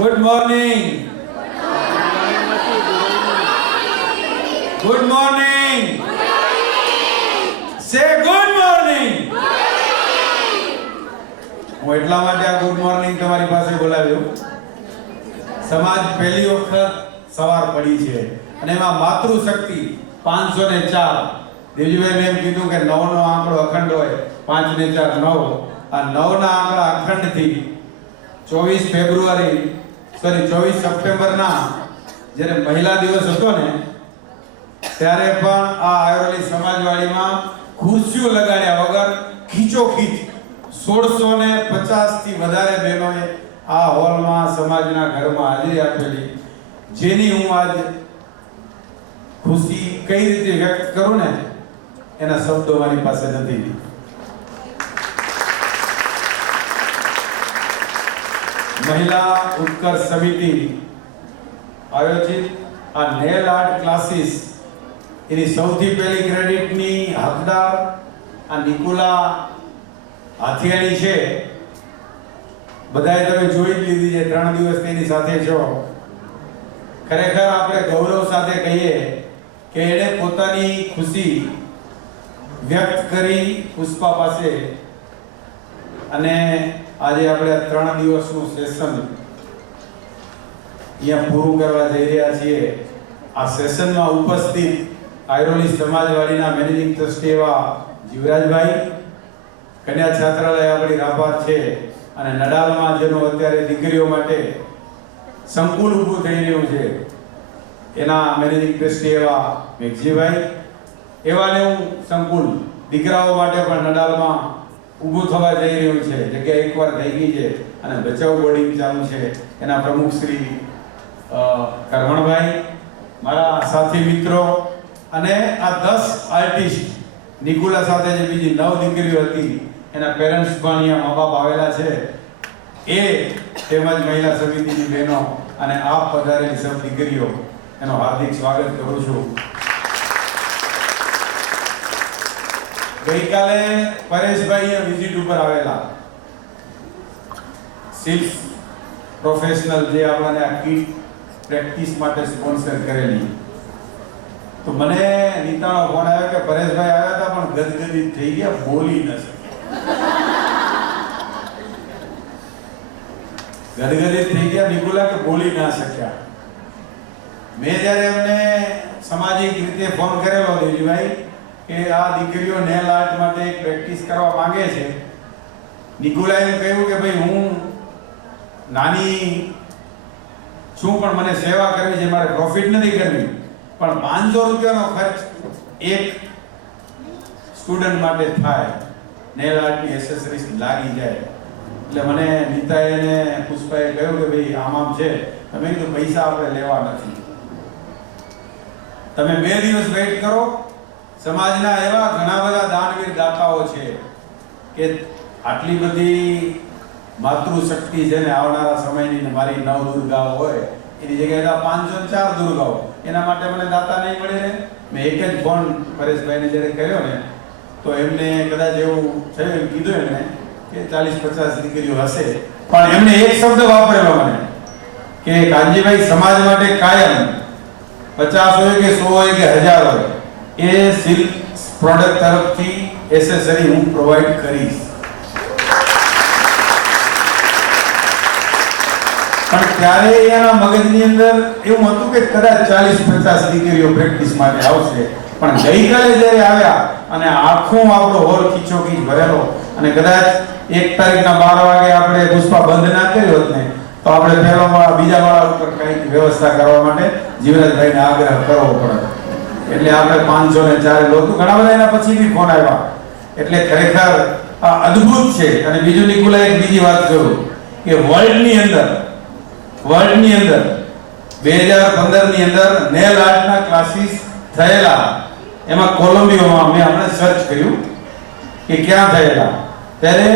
Good morning. Good morning. Say good morning. હું એટલા માટે આ ગુડ મોર્નિંગ તમારી પાસે બોલાવ્યો. સમાજ પહેલી વખત સવાર પડી છે અને એમાં માતૃશક્તિ 504. દેવજીભાઈ મેં કીધું કે 9 નો આંકડો અખંડ હોય, 5 ને 4 9. આ 9 ના આંકડા અખંડથી 24 ફેબ્રુઆરી 24 સપ્ટેમ્બરના જ્યારે મહિલા દિવસ હતો ને ત્યારે પણ આ આયોરલી સમાજવાડીમાં ખુરશીઓ લગાડ્યા વગર ખીચોખીચ 1650 થી વધારે બહેનોએ આ હોલમાં સમાજના ઘરમાં હાજરી આપેલી, જેની હું આજ ખુશી કઈ રીતે વ્યક્ત કરું ને એના શબ્દો મારી પાસે નથી. મહિલા ઉત્કર્ષ સમિતિ આયોજિત આ નેલ આર્ટ ક્લાસીસ એની સૌથી પહેલી ક્રેડિટની હકદાર આ નિકુલા હાથિયાણી છે. બધાએ તમે જોઈ જ લીધી છે, 3 દિવસ તેની સાથે છો. ખરેખર આપણે ગૌરવ સાથે કહીએ કે એણે પોતાની ખુશી વ્યક્ત કરી પુષ્પા પાસે, અને આજે આપણે 3 દિવસનું સેશન અહીંયા પૂરું કરવા જઈ રહ્યા છીએ. આ સેશનમાં ઉપસ્થિત આયરોલી સમાજવાડીના મેનેજિંગ ટ્રસ્ટી એવા જીવરાજભાઈ, કન્યા છાત્રાલય આપણી રાપાર છે, અને નડાલમાં જેનું અત્યારે દીકરીઓ માટે સંકુલ ઊભું થઈ રહ્યું છે એના મેનેજિંગ ટ્રસ્ટી એવા મેઘજીભાઈ, એવાને હું સંકુલ દીકરાઓ માટે પણ નડાલમાં ઊભું થવા જઈ રહ્યું છે. જગ્યા એકવાર થઈ ગઈ છે અને બચાવ બોર્ડિંગ ચાલુ છે. એના પ્રમુખ શ્રી કરમણભાઈ, મારા સાથી મિત્રો, અને આ 10 આર્ટિસ્ટ નિકુલા સાથે જે બીજી 9 દીકરીઓ હતી એના પેરેન્ટ્સ પણ અહીંયા મા બાપ આવેલા છે, એ તેમજ મહિલા સમિતિની બહેનો અને આપ પધારેલી સૌ દીકરીઓ, એનો હાર્દિક સ્વાગત કરું છું. ગઈકાલે પરેશભાઈ વિઝિટ ઉપર આવેલા, સિલ્ફ પ્રોફેશનલ જે આપણને આ કીટ પ્રેક્ટિસ માટે સ્પોન્સર કરેલી, તો મને નીતાનો ફોન આવ્યો કે પરેશભાઈ આવ્યા હતા પણ ગદગદિત થઈ ગયા, બોલી ન શક્યા. ગદગદિત થઈ ગયા નિકુલા કે બોલી ના શક્યા. મેં જ્યારે એમને સામાજિક રીતે ફોન કરેલો દેવજીભાઈ કે આ દીકરીઓ નેલ આર્ટ માટે એક પ્રેક્ટિસ કરવા માંગે છે, નિકુલાએ એમ કહ્યું કે ભાઈ હું નાની છું પણ મને સેવા કરવી છે, મારે પ્રોફિટ નથી કરવી, પણ 500 રૂપિયાનો ખર્ચ એક સ્ટુડન્ટ માટે થાય, નેલ આર્ટની એસેસરીઝ લાગી જાય. એટલે મને નીતાએ અને પુષ્પાએ કહ્યું કે ભાઈ આમ છે. તમે કીધું પૈસા આપણે લેવા નથી, તમે 2 દિવસ વેઇટ કરો. સમાજના એવા ઘણા બધા દાનવીર દાતાઓ છે કે આટલી બધી માતૃશક્તિ છે ને આવનારા સમયની મારી 9 દુર્ગાઓ હોય એની જગ્યાએ 504 દુર્ગાઓ, એના માટે મને દાતા નહીં મળે ને. મેં એક જ ફોન પરેશભાઈને જ્યારે કર્યો ને તો એમને કદાચ એવું થયું, એમ કીધું એમને કે 40-50 દીકરીઓ હશે, પણ એમને એક શબ્દ વાપરેલો મને કે કાનજીભાઈ સમાજ માટે કાયમ 50 હોય કે 100 હોય કે 1000 હોય એ સિલ્ક પ્રોડક્ટ તરફથી એસેસરી હું પ્રોવાઈડ કરીશ. પણ ત્યારે એના મગજની અંદર એવું હતું કે કદાચ 40-50 દીકરીઓ પ્રેક્ટિસ માટે આવશે, પણ ગઈકાલે જ્યારે આવ્યા અને આખું આપણો હોલ ખીચોખીચ ભરેલો, અને કદાચ 1 તારીખના 12 વાગે આપણે પુષ્પા બંધ ના કર્યો હોત ને તો આપણે પહેલો વાળા બીજા વાળા ઉપર કંઈક વ્યવસ્થા કરવા માટે જીવરાજભાઈને આગ્રહ કરવો પડે. એટલે આપણે 504 લોકો, ઘણા બધા એના પછી બી ફોન આવ્યા. એટલે ખરેખર આ અદ્ભુત છે. અને બીજું નિકુલા એક બીજી વાત કરું કે વર્લ્ડની અંદર 2015 ની અંદર નેલ આર્ટના ક્લાસીસ થયેલા, એમાં કોલંબિયામાં મેં હમણાં સર્ચ કર્યું કે ક્યાં થયેલા, ત્યારે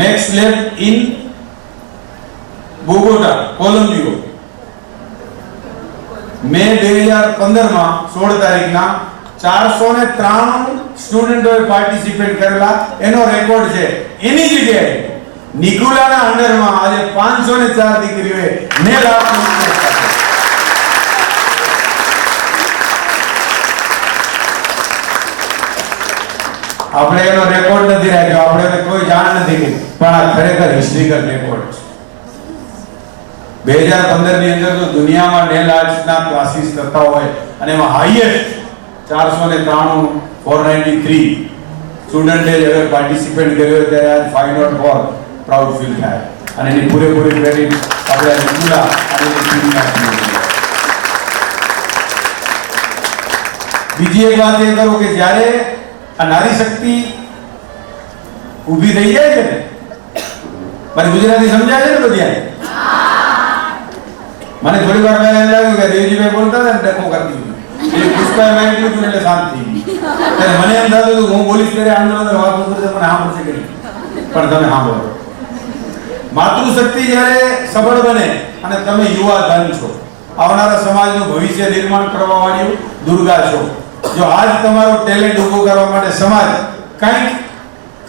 મેક્સ લેબ ઇન બોગોટા, કોલંબિયો, મે 2015 માં 16 તારીખના 493 સ્ટુડન્ટોએ પાર્ટિસિપેટ કરેલા, એનો રેકોર્ડ છે. એની જગ્યાએ નિકુલાના અંડરમાં આજે 500 504 દીકરીઓએ નેલ આર્ટનો ઉપયોગ કર્યો. આપણે એનો રેકોર્ડ નથી રાખ્યો, આપણે કોઈ જાણ નથી કરી, પણ આ ખરેખર હિસ્ટ્રીકલ રેકોર્ડ છે. 2015 ની અંદર તો દુનિયામાં નેલ આર્ટ્સના ક્લાસીસ થતા હોય અને એમાં હાઈએસ્ટ 493 493 સ્ટુડન્ટે હવે પાર્ટિસિપેટ કર્યો, ત્યારે આજ 504 પ્રાઉડ ફીલ થાય. અને એની પૂરેપૂરી ક્રેડિટ આપણે નિકુલા અને એની ટીમને આપી. બીજી એક વાત એ કરું કે જ્યારે આ નારી શક્તિ ઊભી થઈ જાય છે ને, મારી ગુજરાતી સમજાય છે ને બધી? મને થોડી વાર પહેલા એમ લાગ્યું કે દેવજીભાઈ બોલતા હતા ને ડખો કરતી એ પુષ્પાએ મેં કીધું એટલે શાંત થઈ ગઈ. ત્યારે મને એમ થતું હતું હું બોલીશ ત્યારે આંદોલન વાત કરશે મને સાંભળશે કરી, પણ તમે સાંભળો. માતૃશક્તિ જ્યારે સબળ બને અને તમે યુવા ધન છો, આવનારા સમાજનું ભવિષ્ય નિર્માણ કરવા વાળી દુર્ગા છો. જો આજ તમારો ટેલેન્ટ ઊભો કરવા માટે સમાજ કંઈક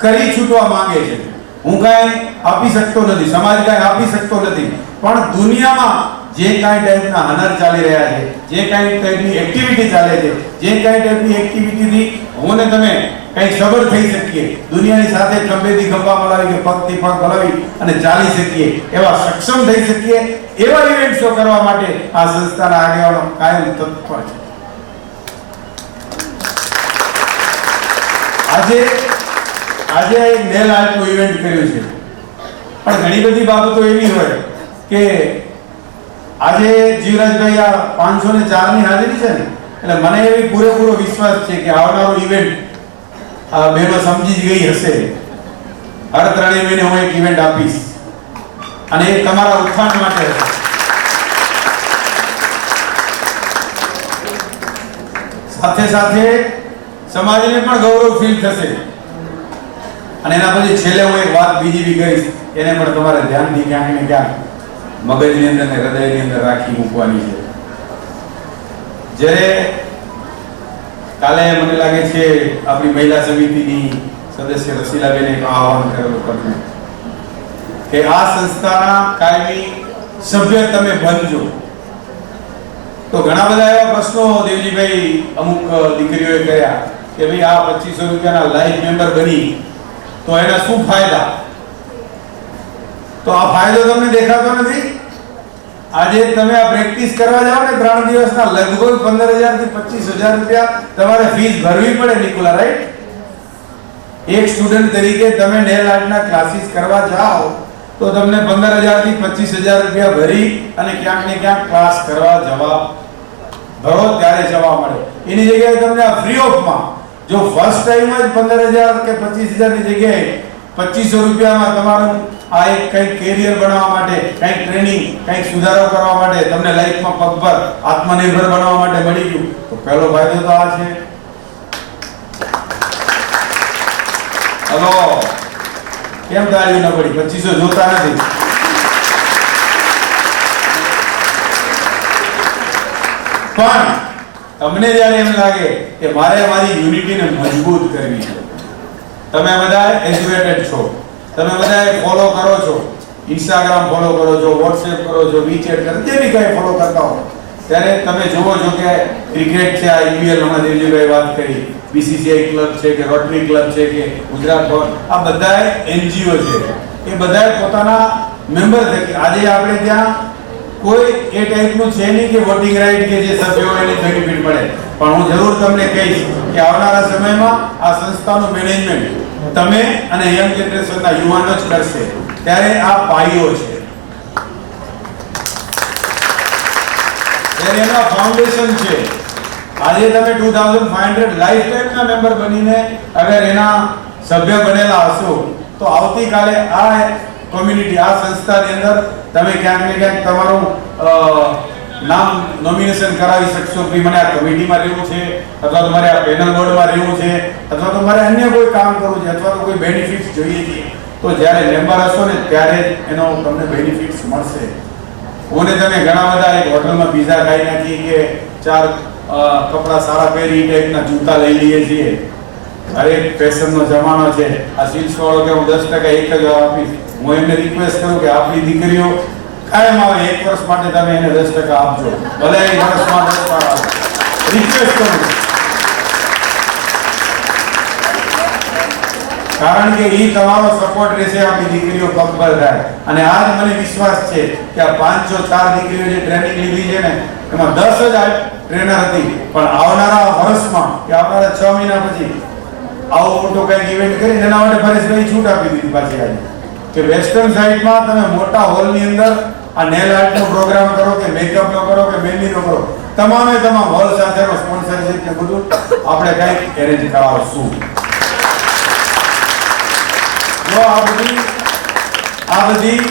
કરી છૂટવા માંગે છે, હું કાંઈ આપી શકતો નથી, સમાજ કાંઈ આપી શકતો નથી, પણ દુનિયામાં જે કાંઈ ટાઈપના હનર ચાલી રહ્યા છે, જે કાંઈ ટાઈપની એક્ટિવિટી ચાલે છે, જે કાંઈ ટાઈપની એક્ટિવિટીથી હું ને તમે કંઈક સબળ થઈ શકીએ, દુનિયાની સાથે ખંભેથી ખંભા મળાવી કે પગથી પગ મળાવી અને ચાલી શકીએ, એવા સક્ષમ થઈ શકીએ, એવા ઇવેન્ટ્સો કરવા માટે આ સંસ્થાના આગેવાનો કાયમ તત્પર છે. આજે એક નેલ આર્ટનું ઇવેન્ટ કર્યું છે, પણ ઘણી બધી બાબતો એવી હોય કે આજે જીવરાજભાઈ આ 504 ની હાજરી છે ને, એટલે મને એવી પૂરેપૂરો વિશ્વાસ છે કે આવનારો ઇવેન્ટ આ બહેનો સમજી જ ગઈ હશે. હર 3 મહિને હું એક ઇવેન્ટ આપીશ અને એ તમારા ઉત્થાન માટે હશે. સાથે સાથે સમાજને પણ ગૌરવ ફીલ થશે. અને એના પછી છેલ્લે હું એક વાત બીજી બી કહીશ, એને પણ તમારે ધ્યાનથી ક્યાંક ને ક્યાંક મગજની અંદર ને હૃદયની અંદર રાખી મૂકવાની છે. જ્યારે કાલે મને લાગે છે આપણી મહિલા સમિતિની સદસ્ય રસીલાબેને એક આહવાન કરેલું હતું કે આ સંસ્થાના કાયમી સભ્ય તમે બનજો. તો ઘણા બધા એવા પ્રશ્નો દેવજીભાઈ અમુક દીકરીઓએ કર્યા કે ભાઈ આ 2500 રૂપિયાના લાઈફ મેમ્બર બની તો એના શું ફાયદા? તો આ ફાયદો તમને દેખાતો નથી. આજે તમે આ પ્રેક્ટિસ કરવા જાઓ ને 3 દિવસના લગભગ 15000 થી 25000 રૂપિયા તમારે ફીસ ભરવી પડે નિકુલા, રાઈટ? એક સ્ટુડન્ટ તરીકે તમે નેલ આર્ટના ક્લાસીસ કરવા જાઓ તો તમને 15000 થી 25000 રૂપિયા ભરી અને ક્યાંક ને ક્યાંક ક્લાસ કરવા જવા ભરો ત્યારે જવા મળે. એની જગ્યાએ તમને આ ફ્રી ઓફમાં જો ફર્સ્ટ ટાઈમ જ 15000 કે 25000 ની જગ્યાએ 2500 રૂપિયામાં તમારું આ એક કંઈક કેરિયર બનાવવા માટે, કંઈક ટ્રેનિંગ, કંઈક સુધારો કરવા માટે, તમને લાઈફમાં પગભર આત્મનિર્ભર બનાવવા માટે મળી ગયું, તો પહેલો ફાયદો તો આ છે. હલો, કેમ તાળી ન પડી? 2500 જોતા નથી. પણ તમને જ્યારે એમ લાગે કે મારે મારી યુનિટીને મજબૂત કરવી છે, તમે બધા એજ્યુકેટેડ છો, તમે બધા ફોલો કરો છો, ઇન્સ્ટાગ્રામ ફોલો કરો છો, વોટ્સએપ કરો છો, વીચેટ કરો, જે બી કંઈ ફોલો કરતા હો, ત્યારે તમે જુઓ છો કે ક્રિકેટ છે, આઈપીએલ હમણાં દેવજીભાઈ વાત કરી, બીસીસીઆઈ ક્લબ છે કે રોટરી ક્લબ છે કે ગુજરાત બોર્ડ, આ બધા એનજીઓ છે, એ બધા પોતાના મેમ્બર થકી આજે આપણે ત્યાં કોઈ એ ટાઈપનું છે નહીં કે વોટિંગ રાઈટ કે જે સભ્યો એને બેનિફિટ મળે. પણ હું જરૂર તમને કહીશ કે આવનારા સમયમાં આ સંસ્થાનું મેનેજમેન્ટ તમે અને યંગ જનરેશનના યુવાનો જ કરશે, ત્યારે આ પાયો છે, ત્યારે એના ફાઉન્ડેશન છે. આજે તમે 2500 લાઈફ ટાઈમના મેમ્બર બનીને અગર એના સભ્ય બનેલા હશો તો આવતીકાલે આ કોમ્યુનિટી, આ સંસ્થાની અંદર તમે ક્યાંક ને ક્યાંક તમારું નામ નોમિનેશન કરાવી શકશો કે મને આ કમિટીમાં રહેવું છે, અથવા તો મારે આ પેનલ બોર્ડમાં રહેવું છે, અથવા તો મારે અન્ય કોઈ કામ કરવું છે, અથવા તો કોઈ બેનિફિટ્સ જોઈએ છે, તો જ્યારે મેમ્બર હશો ને ત્યારે એનો તમને બેનિફિટ્સ મળશે. હું ને તમે ઘણા બધા એક હોટલમાં પીઝા ખાઈ નાખી કે 4 કપડા સારા પહેરી ટાઈપના જૂતા લઈ લઈએ છીએ, હરેક ફેશનનો જમાનો છે. આ શીર્ષ વાળો કે હું 10% એક જ આપીશ. હું એમને રિક્વેસ્ટ કરું કે આપણી દીકરીઓ કાયમ આવે 1 વર્ષ માટે તમે એને 10% આપજો. ભલે એ વર્ષમાં 10 વાર આવે. રિક્વેસ્ટ કરું કારણ કે એ તમારો સપોર્ટ રહેશે આપણી દીકરીઓ પગભર થાય. અને આજ મને વિશ્વાસ છે કે આ 504 દીકરીઓ જે ટ્રેનિંગ લીધી છે ને એમાં 10 જ ટ્રેનર હતી, પણ આવનારા વર્ષમાં કે આવનારા 6 મહિના પછી આવો મોટો કંઈક ઇવેન્ટ કરીને એના માટે પરેશભાઈ છૂટ આપી દીધી પાછી આજે કે વેસ્ટર્ન સાઇડમાં તમે મોટા હોલની અંદર આ નેલ આર્ટનો પ્રોગ્રામ કરો કે મેકઅપનો કરો કે મહેંદીનો કરો, તમામે તમામ હોલ સાથેનો સ્પોન્સરશિપ ને બધું આપણે કંઈક એરેન્જ કરાવશું. જો આ બધી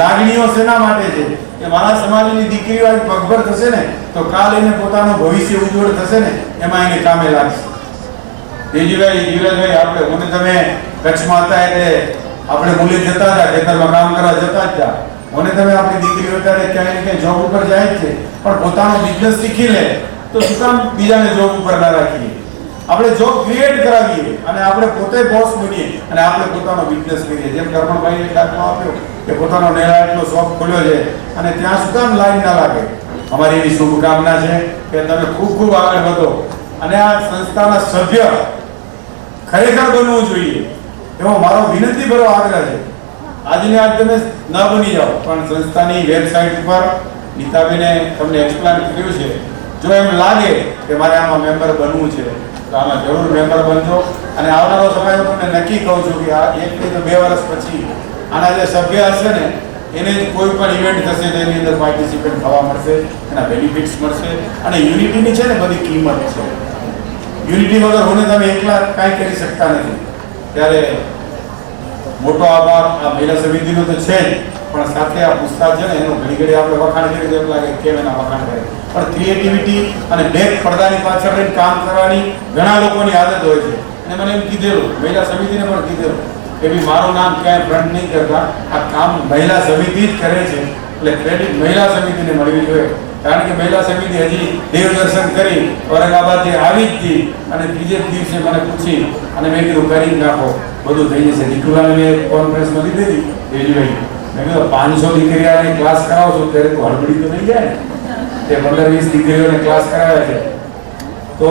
લાગણીઓ શેના માટે છે કે મારા સમાજની દીકરીઓ આજ પગભર થશે ને તો કાલ એને પોતાનું ભવિષ્ય ઉજ્જવળ થશે ને એમાં એને કામે લાગશે. દેવજીભાઈ, જીવરાજભાઈ, આપણે મને તમે કચ્છમાં હતા એટલે આપણે મૂલે જતા હતા, ખેતરમાં કામ કરવા જતા હતા. મને તમે આપણી દીકરીઓ અત્યારે ક્યાંય ને ક્યાંય જોબ ઉપર જાય જ છે, પણ પોતાનો બિઝનેસ શીખી લે તો શું કામ બીજાને જોબ ઉપર ના રાખીએ? આપણે જોબ ક્રિએટ કરાવીએ અને આપણે પોતે બોસ બનીએ અને આપણે પોતાનો બિઝનેસ કરીએ. જેમ ધર્મભાઈએ દાખલો આપ્યો કે પોતાનો નેલ આર્ટનો શોપ ખોલ્યો છે અને ત્યાં શું કામ લાઈન ના લાગે. અમારી એવી શુભકામના છે કે તમે ખૂબ ખૂબ આગળ વધો અને આ સંસ્થાના સભ્ય ખરેખર બનવું જોઈએ એવો મારો વિનંતી ભરો આગ્રહ છે. આજને આજ તમે ન બની જાઓ, પણ સંસ્થાની વેબસાઇટ ઉપર નીતાબેને તમને એક્સપ્લેન કર્યું છે. જો એમ લાગે કે મારે આમાં મેમ્બર બનવું છે તો આમાં જરૂર મેમ્બર બનજો. અને આવનારો સમય હું તમને નક્કી કહું છું કે આ 1 થી 2 વર્ષ પછી આના જે સભ્ય હશે ને એને કોઈ પણ ઇવેન્ટ થશે તો એની અંદર પાર્ટિસિપેટ થવા મળશે, એના બેનિફિટ્સ મળશે. અને યુનિટીની છે ને બધી કિંમત છે. યુનિટી વગર હોને તમે એકલા કાંઈ કરી શકતા નથી. ત્યારે મોટો આભાર આ મહિલા સમિતિનો તો છે જ, પણ સાથે આ પુસ્તક છે ને એનું ઘડી ઘડી આપણે વખાણ કરીએ તો એમ લાગે કેમ એના વખાણ કરે. પણ ક્રિએટિવિટી અને બેક પડદાની પાછળ રહીને કામ કરવાની ઘણા લોકોની આદત હોય છે. અને મને એમ કીધેલું, મહિલા સમિતિને પણ કીધેલું કે ભાઈ મારું નામ ક્યાંય ફ્રન્ટ નહીં કરતા, આ કામ મહિલા સમિતિ જ કરે છે એટલે ક્રેડિટ મહિલા સમિતિને મળવી જોઈએ. કારણ કે મહિલા સમિતિ હજી દેવ દર્શન કરી ઔરંગાબાદથી આવી જ હતી અને ત્રીજે દિવસે મને પૂછી અને મેં કીધું કરી નાખો, બધું થઈ જશે. દીકરાને મેં કોન્ફરન્સમાં લીધી હતી દેવજીભાઈ, મેં કીધું 500 દીકરીઓને ક્લાસ કરાવશો ત્યારે તો હળબડી તો નહીં જાય ને. તે 15-20 દીકરીઓને ક્લાસ કરાવ્યા છે તો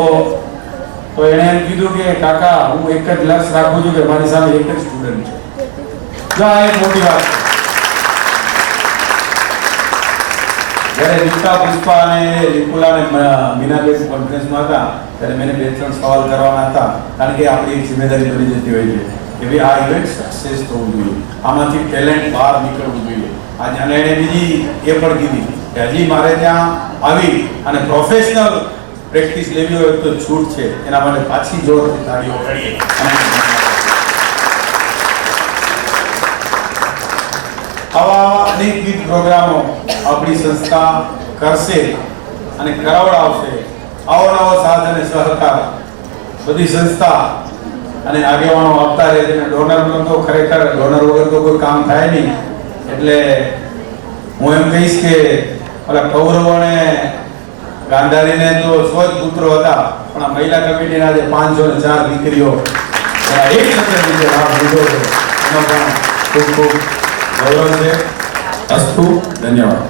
એણે એમ કીધું કે કાકા હું એક જ લક્ષ્ય રાખું છું કે મારી સામે એક જ સ્ટુડન્ટ છે. જો આ એક મોટી વાત છે. જ્યારે દીપકા, પુષ્પા અને લિપુલા અને મીનાબેન કોન્ફરન્સમાં હતા ત્યારે મને 2-3 સવાલ કરવાના હતા. કારણ કે આપણી એક જિમ્મેદારી બની જતી હોય છે કે ભાઈ આ ઇવેન્ટ સક્સેસ થવું જોઈએ, આમાંથી ટેલેન્ટ બહાર નીકળવું જોઈએ. અને એણે બીજી એ પણ કીધી કે હજી મારે ત્યાં આવી અને પ્રોફેશનલ પ્રેક્ટિસ લેવી હોય તો છૂટ છે, એના માટે પાછી જોરથી તાળીઓ પાડીએ. આવા અનેકવિધ પ્રોગ્રામો આપણી સંસ્થા કરશે અને કરાવડાવશે. આવો નવો સાથ અને સહકાર બધી સંસ્થા અને આગેવાનો આપતા રહે છે. ડોનરનો તો ખરેખર ડોનર વગર તો કોઈ કામ થાય નહીં. એટલે હું એમ કહીશ કે ઓલા કૌરવ અને ગાંધારીને તો 100 જ પુત્રો હતા, પણ આ મહિલા કમિટીના જે 504 દીકરીઓ એક સાથે રીતે લાભ લીધો છે એનો પણ ખૂબ ખૂબ ગૌરવ છે. અસ્તુ. ધન્યવાદ.